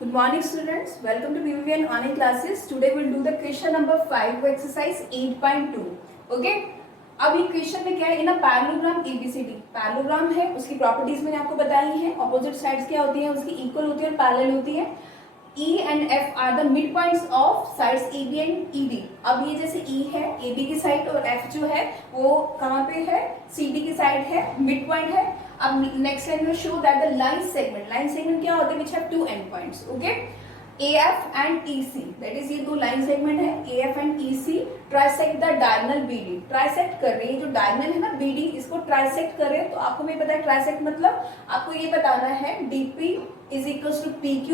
Good morning students, welcome to PVN online classes. Today we'll do the question number 5 exercise 8.2. Okay? अब ये question में क्या है, इन a parallelogram ABCD parallelogram है, उसकी प्रॉपर्टीज मैंने आपको बताई है। ऑपोजिट साइड्स क्या होती हैं, उसकी इक्वल होती है और पैरेलल होती है। E and F are the mid points of sides AB and ED। अब ये जैसे E है AB की साइड और F जो है वो कहाँ पे है, CD की साइड है, मिड पॉइंट है। अब नेक्स्ट लाइन में show that the line segment क्या होते हैं, which have two end points. Okay, AF and EC, that is ये दो लाइन सेगमेंट है AF and EC trisect the diagonal BD। Trisect कर रहे हैं, जो डायगोनल है ना BD, इसको ट्राइसेक्ट कर रहे हैं। तो आपको मैं पता है ट्राइसेक्ट मतलब आपको ये बताना है DP is equal to PQ,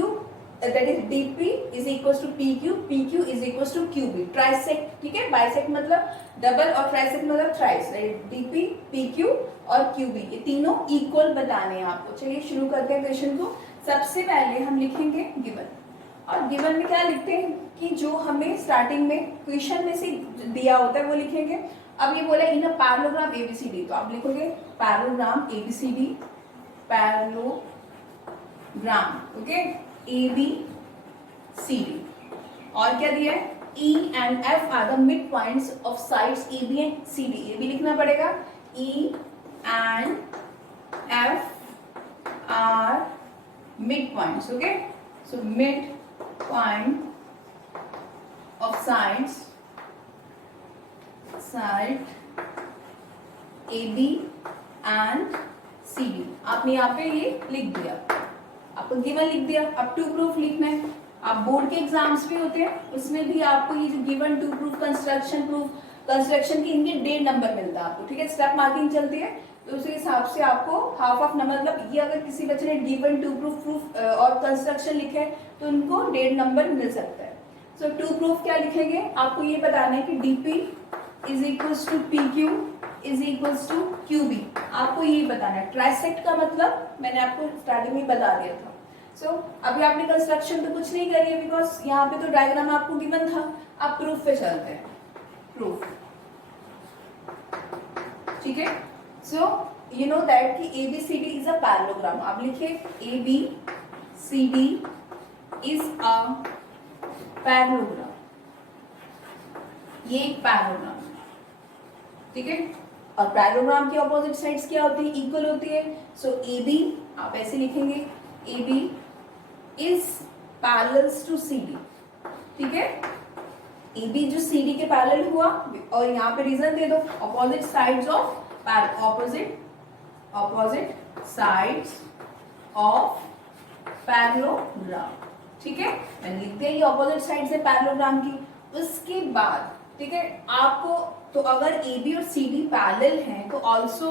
that is DP is equals to PQ, PQ is equals to QB। Trisect, ठीक है। बाइसेक्ट मतलब डबल और ट्राइसेक्ट मतलब थ्राइस। DP, PQ और QB ये तीनों इक्वल बताने हैं आपको। चलिए शुरू करते हैं क्वेश्चन को। सबसे पहले हम लिखेंगे गिवन, और गिवन में क्या लिखते हैं कि जो हमें स्टार्टिंग में क्वेश्चन में से दिया होता है वो लिखेंगे। अब ये बोला इन अ पैरेललोग्राम ABCD, तो आप लिखोगे parallelogram ABCD, parallelogram, okay, ABCD। और क्या दिया है, E and F are the mid points of sides AB and CD। ये भी लिखना पड़ेगा, E and F are mid points. Okay, so mid point of sides AB and CD। आपने यहाँ पे ये लिख दिया, आपको गिवन लिख दिया। अब टू प्रूफ लिखना है। आप बोर्ड के एग्जाम्स भी होते हैं, उसमें भी आपको ये जो गिवन, टू प्रूफ, कंस्ट्रक्शन की इनके 1.5 नंबर मिलता है आपको, ठीक है। स्टेप मार्किंग चलती है, तो उस हिसाब से आपको हाफ नंबर, मतलब ये अगर किसी बच्चे ने गिवन, टू प्रूफ और कंस्ट्रक्शन लिखे तो उनको 1.5 नंबर मिल सकता है। सो टू प्रूफ क्या लिखेंगे, आपको ये बताना है कि DP is equals to PQ is equals to QB। आपको ये बताना है। ट्राइसेक्ट का मतलब मैंने आपको स्टार्टिंग में बता दिया था। सो अभी आपने कंस्ट्रक्शन तो कुछ नहीं करी है, बिकॉज यहाँ पे तो डायग्राम आपको गिवन था। अब प्रूफ पे चलते हैं। प्रूफ, ठीक है। सो यू नो दैट कि ABCD इज अ पैरेललोग्राम। आप लिखिए ABCD इज अ पैरेललोग्राम, ये एक पैरेललोग्राम, ठीक है। और पैरेललोग्राम की ऑपोजिट साइड्स क्या होती है, इक्वल होती है। सो AB आप ऐसे लिखेंगे, AB is parallels to CD, ठीक है। AB जो CD के पैरेलल हुआ, और यहाँ पे रीजन दे दो, opposite sides of opposite sides of parallelogram, ठीक है। मैंने लिख दिया ये ऑपोजिट साइड्स है पैरेललोग्राम की। उसके बाद, ठीक है, आपको तो अगर AB और CD पैरेलल हैं तो also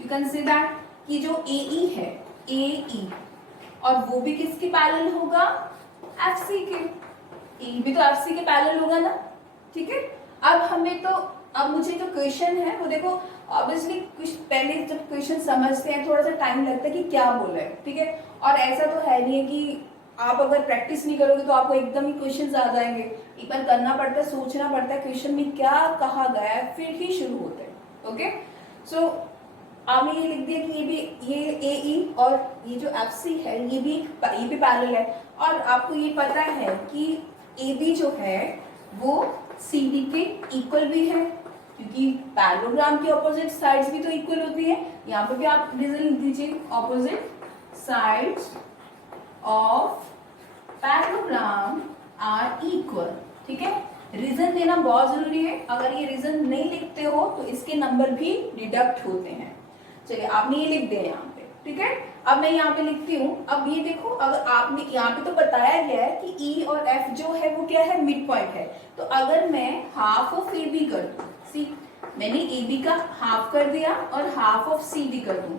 you can say that कि जो AE है, AE, और वो भी किसके पैरेलल होगा, FC के। AE भी तो FC के पैरेलल होगा ना, ठीक है। अब मुझे जो क्वेश्चन है वो देखो, ऑब्वियसली कुछ पहले जब क्वेश्चन समझते हैं थोड़ा सा टाइम लगता है कि क्या बोला है, ठीक है। और ऐसा तो है नहीं है कि आप अगर प्रैक्टिस नहीं करोगे तो आपको एकदम ही क्वेश्चन याद आएंगे। एक बार करना पड़ता है, सोचना पड़ता है क्वेश्चन में क्या कहा गया है, फिर ही शुरू होते हैं। ओके, सो आपने ये लिख दिया कि ये AE और ये जो FC है ये भी पैरेलल है। और आपको ये पता है कि AB जो है वो CD के इक्वल भी है, क्योंकि पैरेललोग्राम की ऑपोजिट साइड्स भी तो इक्वल होती है। यहाँ पे भी आप रीजन लिख दीजिए, opposite sides of parallelogram are equal, ठीक है। रीजन देना बहुत जरूरी है, अगर ये रीजन नहीं लिखते हो तो इसके नंबर भी डिडक्ट होते हैं। चलिए आपने ये लिख दिया यहाँ पे, ठीक है। अब मैं यहाँ पे लिखती हूँ। अब ये देखो, अगर आपने यहाँ पे तो बताया गया है कि E और F जो है वो क्या है, मिड पॉइंट है। तो अगर मैं हाफ ऑफ AB कर दूं, सी मैंने AB का हाफ कर दिया और हाफ ऑफ CD कर दूं,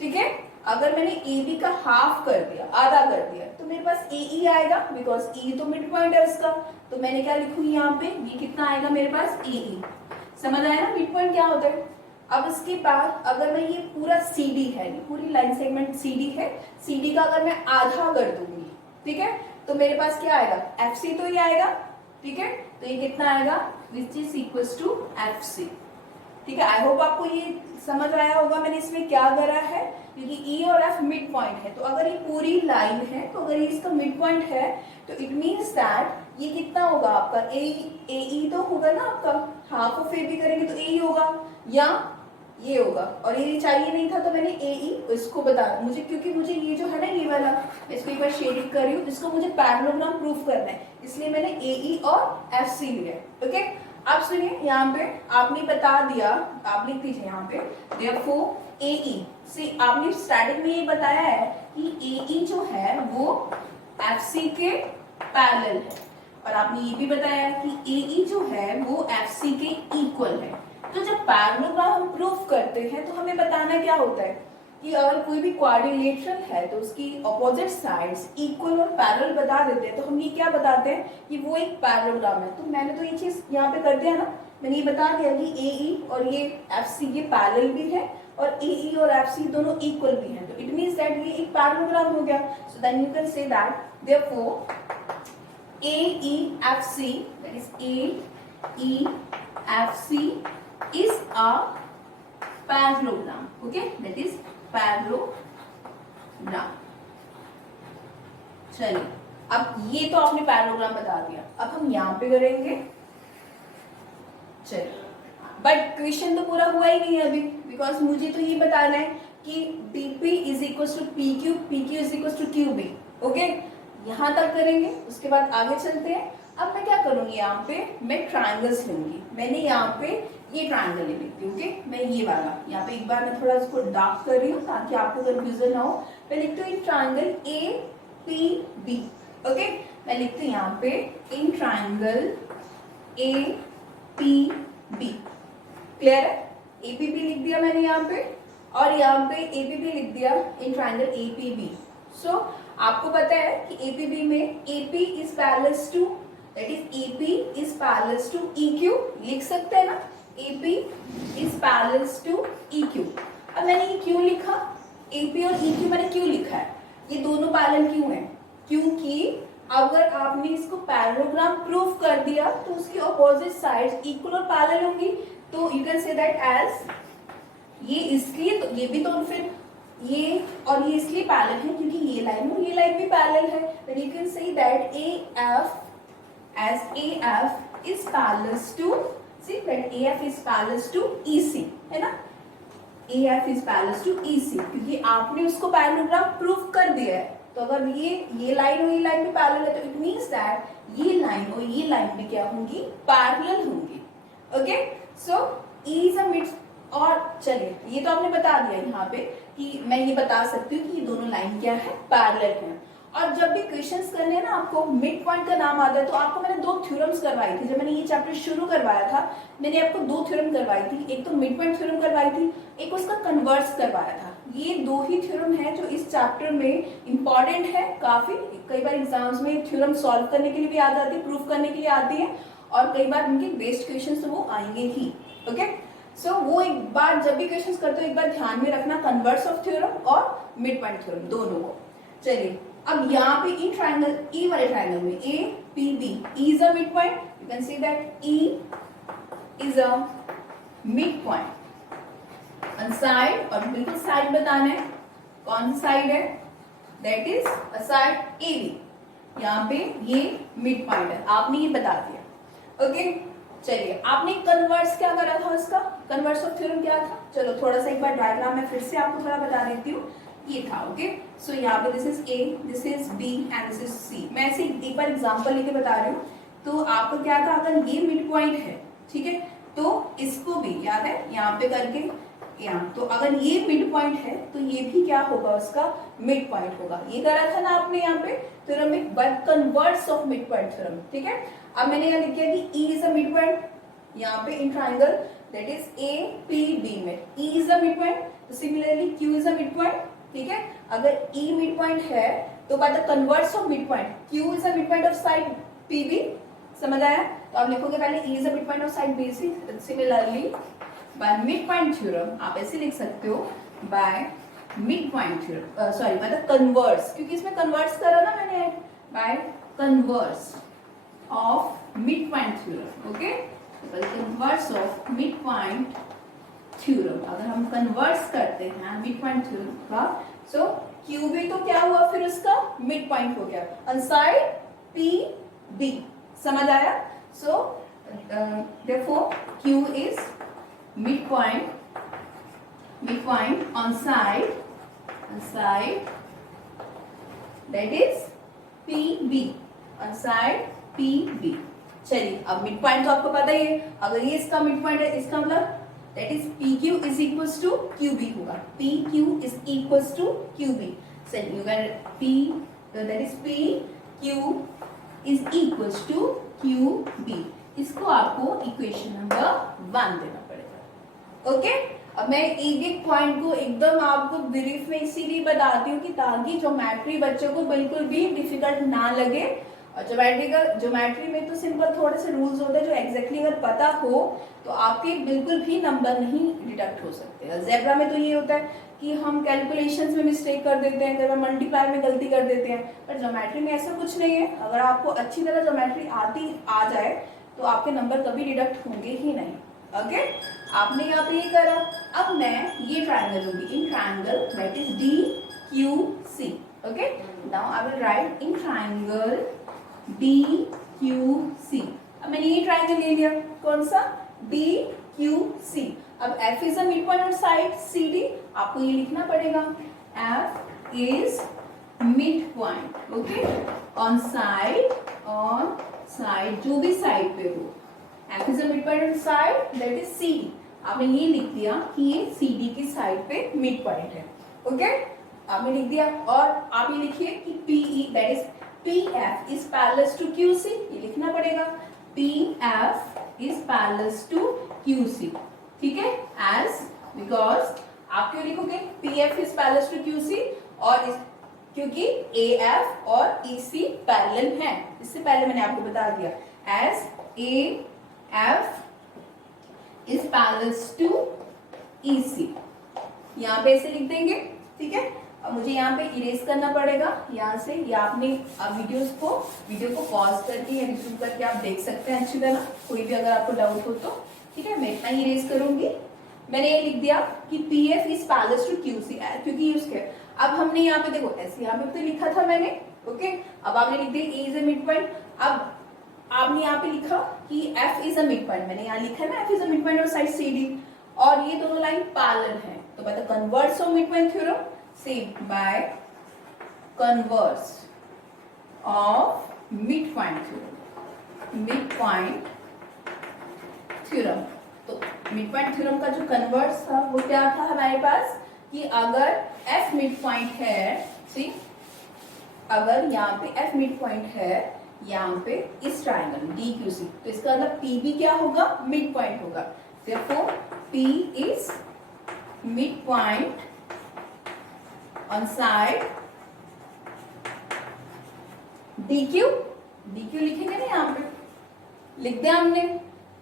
ठीक है। अगर मैंने AB का हाफ कर दिया, आधा कर दिया, तो मेरे पास AE आएगा, बिकॉज E तो मिड पॉइंट है उसका। तो मैंने क्या लिखूंगी यहाँ पे, ये कितना आएगा मेरे पास, AE। समझ आया ना मिड पॉइंट क्या होता है। अब इसके बाद अगर मैं ये पूरा CD है, पूरी लाइन सेगमेंट CD है, CD का अगर मैं आधा कर दूंगी, ठीक है, तो मेरे पास क्या आएगा, FC तो ये आएगा, ठीक है। तो ये कितना आएगा, which is equal to FC, ठीक है। आई होप आपको ये समझ आया होगा मैंने इसमें क्या करा है, क्योंकि ई और एफ मिड पॉइंट है, तो अगर ये पूरी लाइन है तो अगर ये इसका मिड पॉइंट है तो इट मीन्स दैट ये कितना होगा आपका ए ई तो होगा ना आपका, हाफ ऑफ ए भी करेंगे तो ए ही होगा या ये होगा, और ये चाहिए नहीं था तो मैंने ए ई इसको बता मुझे, क्योंकि मुझे ये जो है ना ये वाला, मैं इसको एक बार शेडिंग कर रही हूँ, इसको मुझे पैरेललोग्राम प्रूफ करना है, इसलिए मैंने ए ई और एफ सी लिया। ओके, अब सुनिए यहाँ पे आपने बता दिया, आप लिख दीजिए यहाँ पे देयरफॉर ए ई से, आपने स्टार्टिंग में ये बताया है कि ए ई जो है वो एफ सी के पैरेलल है, और आपने ये भी बताया कि ए ई जो है वो एफ सी के इक्वल है। तो जब पैरेललोग्राम हम प्रूफ करते हैं तो हमें बताना क्या होता है कि अगर कोई भी क्वाड्रिलेटरल है तो उसकी अपोजिट साइड्स इक्वल और पैरेलल बता देते हैं, तो हम ये क्या बताते हैं कि वो एक पैरेललोग्राम है। तो मैंने तो ये चीज यहाँ पे कर दिया ना, मैंने ये बता दिया कि ए ई और ये एफ सी ये पैरेलल भी है और ए ई और एफ सी दोनों इक्वल भी हैं, तो इट मीन्स दैट ये एक पैरेललोग्राम हो गया। So then you can say that therefore A E F C, that is A E F C is a parallelogram. Okay, that is parallelogram. चलिए, अब ये तो आपने पैरेललोग्राम बता दिया, अब हम यहाँ पे करेंगे। चलिए, बट क्वेश्चन तो पूरा हुआ ही नहीं है अभी, बिकॉज मुझे तो ये बताना है कि BP is equal to PQ, PQ is equal to QB। Okay, यहाँ तक करेंगे, उसके बाद आगे चलते हैं। अब मैं क्या करूंगी, यहाँ पे मैं ट्रायंगल्स लूंगी। मैंने यहाँ पे ये ट्रायंगल ले लेती हूँ। ओके, मैं ये वाला यहाँ पे एक बार मैं थोड़ा इसको डार्क कर रही हूँ ताकि आपको कंफ्यूजन ना हो। मैं लिखती हूँ इन ट्रायंगल APB। ओके, मैं लिखती हूँ यहाँ पे इन ट्रायंगल APB। क्लियर है? APB लिख दिया मैंने यहाँ पे, और यहाँ पे APB लिख दिया इन ट्रायंगल APB। सो आपको पता है कि APB में AP is parallel to, that is AP is parallel to EQ, लिख सकते हैं ना, AP is parallel to EQ। अब मैंने ये क्यों लिखा, AP और EQ मैंने क्यों लिखा है, ये दोनों पैरेलल क्यों है, क्योंकि अगर आपने इसको पैरेललोग्राम प्रूफ कर दिया तो उसकी अपोजिट साइड्स इक्वल और पैरेलल होंगी, तो you can say that as ये इसलिए, तो ये भी तो फिर ये और ये इसलिए पैरेलल है क्योंकि ये लाइन और ये लाइन भी पैरेलल है, then you can say that AF as AF is parallel to, see that AF is parallel to EC, है ना, AF is parallel to EC, क्योंकि आपने उसको पैरेललोग्राम प्रूफ कर दिया है। तो अगर ये लाइन और ये लाइन भी पैरेलल है तो इट मींस दैट ये लाइन और ये लाइन भी क्या होंगी, पैरेलल होंगी। Okay, so E is a mid, और चलिए ये तो आपने बता दिया यहाँ पे कि मैं ये बता सकती हूँ कि ये दोनों लाइन क्या है, पैरेलल है। और जब भी क्वेश्चंस करने हैं ना आपको मिड पॉइंट का नाम आता है, तो आपको मैंने दो थ्योरम्स करवाई थी, जब मैंने ये चैप्टर शुरू करवाया था मैंने आपको दो थ्योरम करवाई थी, एक तो मिड पॉइंट थ्योरम करवाई थी, एक उसका कन्वर्स करवाया था। ये दो ही थ्योरम है जो इस चैप्टर में इंपॉर्टेंट है काफी, कई बार एग्जाम्स में थ्योरम सॉल्व करने के लिए भी आ जाती है, प्रूफ करने के लिए आती है, और कई बार उनके बेस्ड क्वेश्चन तो वो आएंगे ही। ओके, सो वो एक बार जब भी क्वेश्चन करते हो एक बार ध्यान में रखना कन्वर्स ऑफ थ्योरम और मिड पॉइंट थ्योरम दोनों को। चलिए, अब यहाँ पे ई ट्राइंगल, ई वाले ट्राइंगल में APB, E is a midpoint, you can see that E is a midpoint on side, और बिल्कुल साइड बताना है, कौन सी साइड है, that is a side AB, यहाँ पे ये मिड पॉइंट है, आपने ये बता दिया। ओके, चलिए आपने कन्वर्स क्या करा था, उसका कन्वर्स ऑफ थ्योरम क्या था, चलो थोड़ा सा एक बार डायग्राम में फिर से आपको थोड़ा बता देती हूँ। ये था, ओके, सो यहाँ पे this is A, this is B and this is C। मैं ऐसे एक बार एग्जांपल लेके बता रही हूँ। तो आपको क्या था, अगर ये मिड पॉइंट है, ठीक है, तो इसको भी याद है यहाँ पे करके यहाँ, तो अगर ये मिड पॉइंट है तो ये भी क्या होगा, उसका मिड पॉइंट होगा। ये करा था ना आपने यहाँ पे थ्योरम में, but converse of mid point theorem. ठीक है, अब मैंने यहाँ लिख दिया कि E is a mid point, यहाँ पे in triangle that is APB में E is a mid point, similarly Q is a mid point. ठीक है, अगर E मिड पॉइंट है तो by the converse of mid point Q is a mid point of side PB। समझ आया? तो आप लिखोगे पहले E is a mid point of side BC, similarly by mid point theorem आप ऐसे लिख सकते हो, by mid point theorem, sorry by the converse, क्योंकि इसमें कन्वर्स करा ना मैंने, bye converse of mid point theorem. Okay, converse of mid point theorem, अगर हम कन्वर्ट्स करते हैं मिड पॉइंट थ्योरम का, सो क्यू बी तो क्या हुआ फिर उसका मिड पॉइंट हो गया ऑन साइड पी बी, समझ आया? सो therefore Q is midpoint on side that is PB, on side PB. चलिए अब मिड पॉइंट तो आपको पता ही है, अगर ये इसका मिड पॉइंट है इसका मतलब that is PQ is equals to QB होगा, PQ is equals to QB. चलिए you can P that is PQ is equals to QB. इसको आपको इक्वेशन नंबर 1 देना पड़ेगा. ओके, अब मैं एक एक पॉइंट को एकदम आपको ब्रीफ में इसीलिए बताती हूँ कि ताकि ज्योमेट्री बच्चों को बिल्कुल भी डिफिकल्ट ना लगे. और ज्योमेट्री में तो सिंपल थोड़े से रूल्स होते हैं जो एग्जैक्टली अगर पता हो तो आपके बिल्कुल भी नंबर नहीं डिडक्ट हो सकते. ज़ेब्रा में तो ये होता है कि हम कैलकुलेशंस में मिस्टेक कर देते हैं, कई बार मल्टीप्लाई में गलती कर देते हैं, पर ज्योमेट्री में ऐसा कुछ नहीं है. अगर आपको अच्छी तरह ज्योमेट्री आ जाए तो आपके नंबर कभी डिडक्ट होंगे ही नहीं. ओके, आपने यहाँ पे ये करा. अब मैं ये ट्रायंगल लूंगी, in triangle that is D Q C. Okay, now I will write in triangle D Q C. अब मैंने ये ट्रायंगल ले लिया, कौन सा? D Q C. अब F is a mid point on side C D, आपको ये लिखना पड़ेगा F is mid point. Okay, on side जो भी साइड पे हो, F is a mid point on side that is C D. आपने ये लिख दिया कि ये सी डी की साइड पे मिड पॉइंट है. ओके, आपने लिख दिया. और आप ये लिखिए कि P E that is P F is parallel to Q C, ये लिखना पड़ेगा P F is parallel to Q C. ठीक है, एज बिकॉज आप क्यों लिखोगे P F is parallel to Q C? और क्योंकि ए एफ और ई सी पैरेलल है. इससे पहले मैंने आपको बता दिया as A F is parallel to E C. यहाँ पे ऐसे लिख देंगे. ठीक है, अब मुझे यहाँ पे इरेज करना पड़ेगा यहाँ से, या आपने वीडियो को पॉज करके या रिज्यूम करके आप देख सकते हैं अच्छी तरह, कोई भी अगर आपको डाउट हो तो. ठीक है, मैं इतना इरेज करूंगी. मैंने ये लिख दिया कि P F is parallel to Q C, क्योंकि यूज किया. अब हमने यहाँ पे देखो ऐसे यहाँ पे तो लिखा था मैंने. ओके, अब आपने लिख दिया A is a mid point. अब आपने यहाँ पे लिखा कि F is a mid point, मैंने यहाँ लिखा है ना F is a mid point और साइड सी डी, और ये दोनों लाइन पैरेलल है. तो बता converse of mid point theorem से by converse of mid point theorem. तो मिड पॉइंट थ्योरम का जो कन्वर्स था वो क्या था हमारे पास कि अगर एफ मिड पॉइंट है, सी अगर यहाँ पे एफ मिड पॉइंट है यहाँ पे इस ट्राइंगल डी क्यू सी, तो इसका मतलब पी भी क्या होगा? मिड पॉइंट होगा. therefore P is midpoint on side DQ. DQ लिखेंगे ना यहाँ पे, लिख दिया हमने.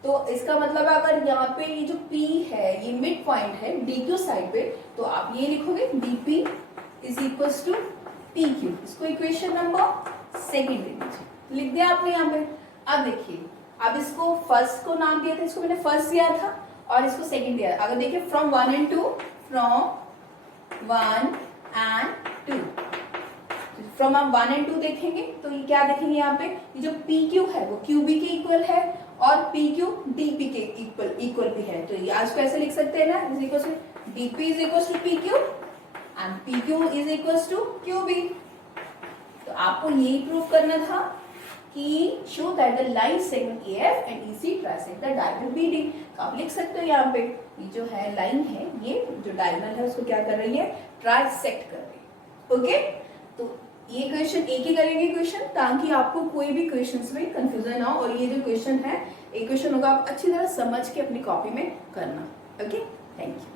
तो इसका मतलब अगर यहाँ पे ये जो P है ये मिड पॉइंट है DQ साइड पे, तो आप ये लिखोगे DP is equals to PQ. इसको इक्वेशन नंबर सेकेंड ले लीजिए, लिख दिया आपने यहाँ पे. अब देखिए, अब इसको फर्स्ट को नाम दिया था, इसको मैंने फर्स्ट दिया था और इसको सेकंड दिया. अगर देखिए from 1 and 2, from 1 and 2, from हम 1 and 2 देखेंगे तो ये क्या देखेंगे यहाँ पे, ये जो PQ है वो QB के इक्वल है और PQ DP के इक्वल भी है. तो ये आज को ऐसे लिख सकते हैं ना, is equal to DP is equal to PQ and PQ is equal to QB. तो आपको यही प्रूव करना था कि show that the line segment AF and EC trisect the diagonal BD. तो आप लिख सकते हो यहाँ पे ये जो है लाइन है, ये जो डायगोनल है उसको क्या कर रही है? ट्राइसेक्ट कर रही है. ओके, तो ये क्वेश्चन एक ही करेंगे क्वेश्चन, ताकि आपको कोई भी क्वेश्चंस में कंफ्यूजन ना हो. और ये जो क्वेश्चन है एक क्वेश्चन होगा, आप अच्छी तरह समझ के अपनी कॉपी में करना. Okay, thank you.